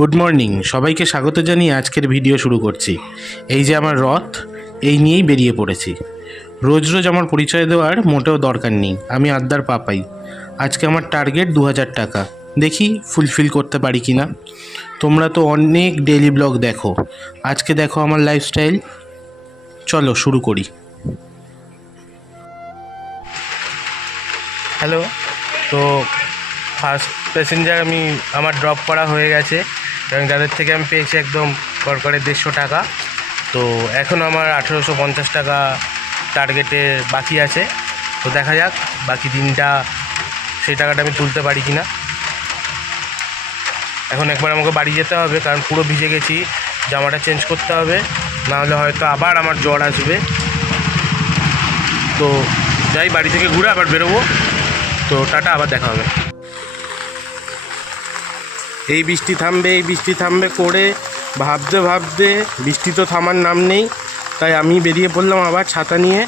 Good morning, সবাইকে স্বাগত জানিয়ে আজকের ভিডিও শুরু করছি। এই যে আমার রথ, এই নিয়েই বেরিয়ে পড়েছি। রোজ রোজ আমার পরিচয় দেওয়ার মোটেও দরকার নেই, আমি আদ্যার পাপাই। আজকে আমার টার্গেট 2000 টাকা, দেখি ফুলফিল করতে পারি কি না। তোমরা তো অনেক ডেইলি ব্লগ দেখো, আজকে দেখো আমার লাইফস্টাইল। চলো শুরু করি। হ্যালো, তো ফার্স্ট প্যাসেঞ্জার আমার ড্রপ করা হয়ে গেছে এবং যাদের থেকে আমি পেয়েছি একদম কড়কড়ে 150 টাকা। তো এখন আমার 1850 টাকা টার্গেটে বাকি আছে। তো দেখা যাক বাকি দিনটা সেই টাকাটা আমি তুলতে পারি কি না। এখন একবার আমাকে বাড়ি যেতে হবে, কারণ পুরো ভিজে গেছি, জামাটা চেঞ্জ করতে হবে, নাহলে হয়তো আবার আমার জ্বর আসবে। তো যাই, বাড়ি থেকে ঘুরে আবার বেরোবো। তো টাটা, আবার দেখা হবে। এই বৃষ্টি থামবে করে ভাবতে ভাবতে বৃষ্টি তো থামার নাম নেই। তাই আমি বেরিয়ে পড়লাম আবার ছাতা নিয়ে।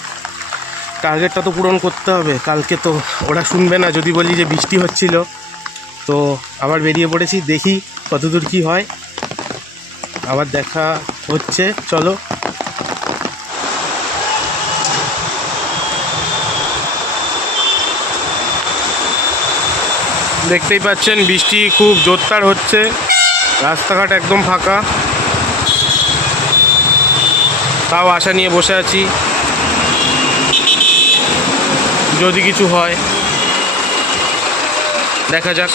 টার্গেটটা তো পূরণ করতে হবে, কালকে তো ওরা শুনবে না যদি বলি যে বৃষ্টি হচ্ছিল। তো আবার বেরিয়ে পড়েছি, দেখি কতদূর কি হয়, আবার দেখা হচ্ছে। চলো। দেখতেই পাচ্ছেন বৃষ্টি খুব জোরদার হচ্ছে, রাস্তাঘাট একদম ফাঁকা। তাও আশা নিয়ে বসে আছি, যদি কিছু হয় দেখা যাক।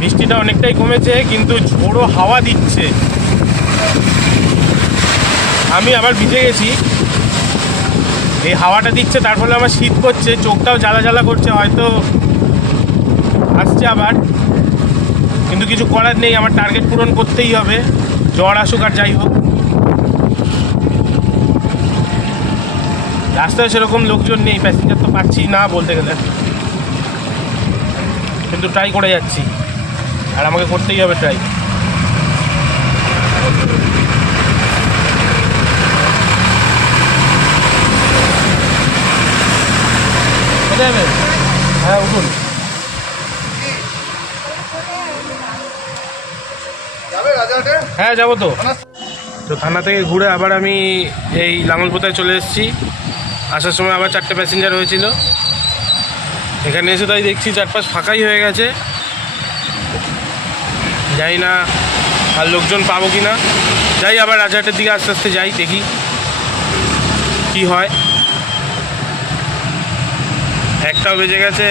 বৃষ্টিটা অনেকটাই কমেছে, কিন্তু ঝোড়ো হাওয়া দিচ্ছে। আমি আবার ভিজে গেছি, এই হাওয়াটা দিচ্ছে, তার ফলে আমার শীত করছে, চোখটাও জ্বালা জ্বালা করছে, হয়তো আসছে আবার। কিন্তু কিছু করার নেই, আমার টার্গেট পূরণ করতেই হবে, জ্বর আসুক আর যাই হোক। রাস্তায় সেরকম লোকজন নেই, প্যাসেঞ্জার তো পাচ্ছি না বলতে গেলে, কিন্তু ট্রাই করে যাচ্ছি, আর আমাকে করতেই হবে ট্রাই। হ্যাঁ উঠুন। হ্যাঁ যাবো তো। তো থানা থেকে ঘুরে আবার আমি এই লাঙলপোতায় চলে এসেছি। আসার সময় আবার 4টে প্যাসেঞ্জার হয়েছিল, এখানে এসে তাই দেখছি চারপাশ ফাঁকাই হয়ে গেছে। জানি না আর লোকজন পাবো কি না। যাই, আবার রাজাহাটের দিকে আস্তে আস্তে যাই, দেখি কি হয়। 1টাও বেজে গেছে,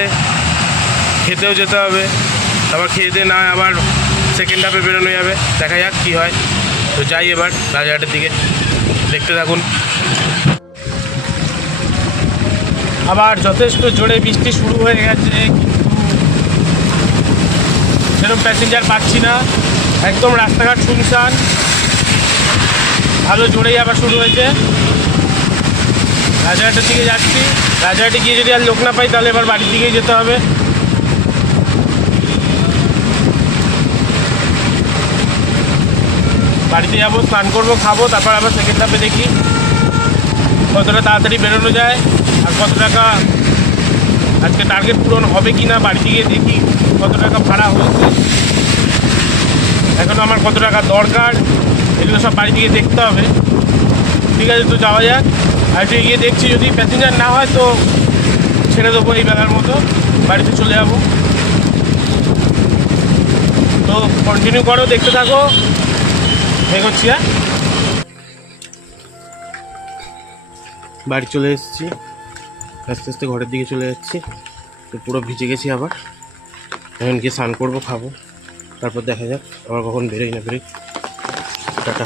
খেতেও যেতে হবে, আবার খেতে না আবার সেকেন্ড হাফে বেরোনো যাবে, দেখা যাক কি হয়। তো যাই এবার রাজাহাটের দিকে, দেখতে থাকুন। আবার যথেষ্ট জোরে বৃষ্টি শুরু হয়ে গেছে, কিন্তু সেরকম প্যাসেঞ্জার পাচ্ছি না, একদম রাস্তাঘাট শুনশান। ভালো জোরেই আবার শুরু হয়েছে। রাজাহাটের দিকে যাচ্ছি, রাজাহাটে গিয়ে যদি আর লোক না পাই তাহলে এবার বাড়ির দিকেই যেতে হবে। বাড়িতে যাবো, স্নান করবো, খাবো, তারপর আবার সেকেন্ড হাফে দেখি কতটা তাড়াতাড়ি বেরোনো যায় আর কত টাকা আজকে টার্গেট পূরণ হবে কি না। বাড়িতে গিয়ে দেখি কত টাকা ভাড়া হয়েছে, এখন আমার কত টাকা দরকার, এগুলো সব বাড়ি থেকে দেখতে হবে। ঠিক আছে, তো যাওয়া যাক। আর গিয়ে দেখছি যদি প্যাসেঞ্জার না হয় তো ছেড়ে দেবো এই বেলার মতো, বাড়িতে চলে যাবো। তো কন্টিনিউ করো, দেখতে থাকো, এগোচ্ছি। হ্যাঁ, বাড়ি চলে এসেছি, আস্তে আস্তে ঘরের দিকে চলে যাচ্ছি। তো পুরো ভিজে গেছি, আবার এখন গিয়ে স্নান করবো, খাবো, তারপর দেখা যাক আবার কখন বেরোই না বেরোই। টাটা।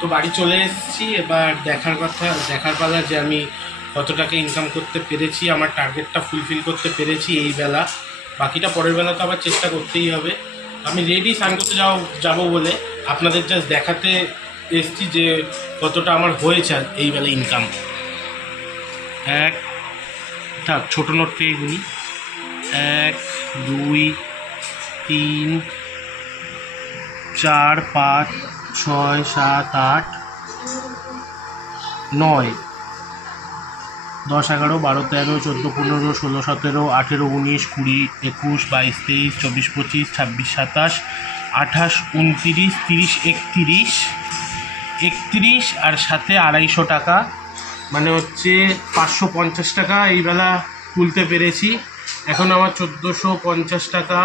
তো বাড়ি চলে এসেছি, এবার দেখার পালা যে আমি কত টাকা ইনকাম করতে পেরেছি, আমার টার্গেটটা ফুলফিল করতে পেরেছি এই বেলা। বাকিটা পরের বেলা তো আবার চেষ্টা করতেই হবে। আমি রেডি স্নান করতে যাবো বলে, আপনাদের জাস্ট দেখাতে এসেছি যে কতটা আমার হয়েছে এই বেলা ইনকাম। ছোটো নোট থেকে গুনি, 1 2 3 4 5 6 7 8 9 10, 11, 12, 13, 14, 15, 16, 17, 18, 19, 20, 21, 22, 23, 24, 25, 26, 27, 28, 29, 30, 31 আর সাথে 250 টাকা, মানে হচ্ছে 550 টাকা এই বেলা তুলতে পেরেছি। এখন আমার 1450 টাকা,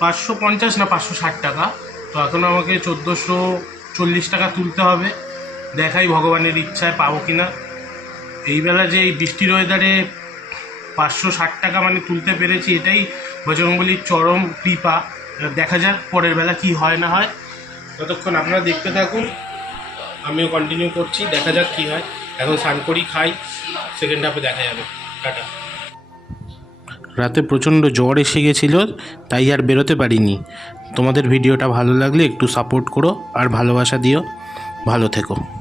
550 না 560 টাকা, তো এখন আমাকে 1440 টাকা তুলতে হবে। দেখাই ভগবানের ইচ্ছায় পাবো কিনা। এই বেলা যে এই বৃষ্টির ওয়েদারে 560 টাকা মানে তুলতে পেরেছি, এটাই বজরংবলীর চরম কৃপা। দেখা যাক পরের বেলা কি হয় না হয়। ততক্ষণ আপনারা দেখতে থাকুন, আমিও কন্টিনিউ করছি, দেখা যাক কি হয়। এখন স্নান করি, খাই, সেকেন্ড হাফে দেখা যাবে। টাটা। রাতে প্রচণ্ড জ্বর এসে গেছিলো, তাই আর বেরোতে পারিনি। তোমাদের ভিডিওটা ভালো লাগলে একটু সাপোর্ট করো আর ভালোবাসা দিও। ভালো থেকো।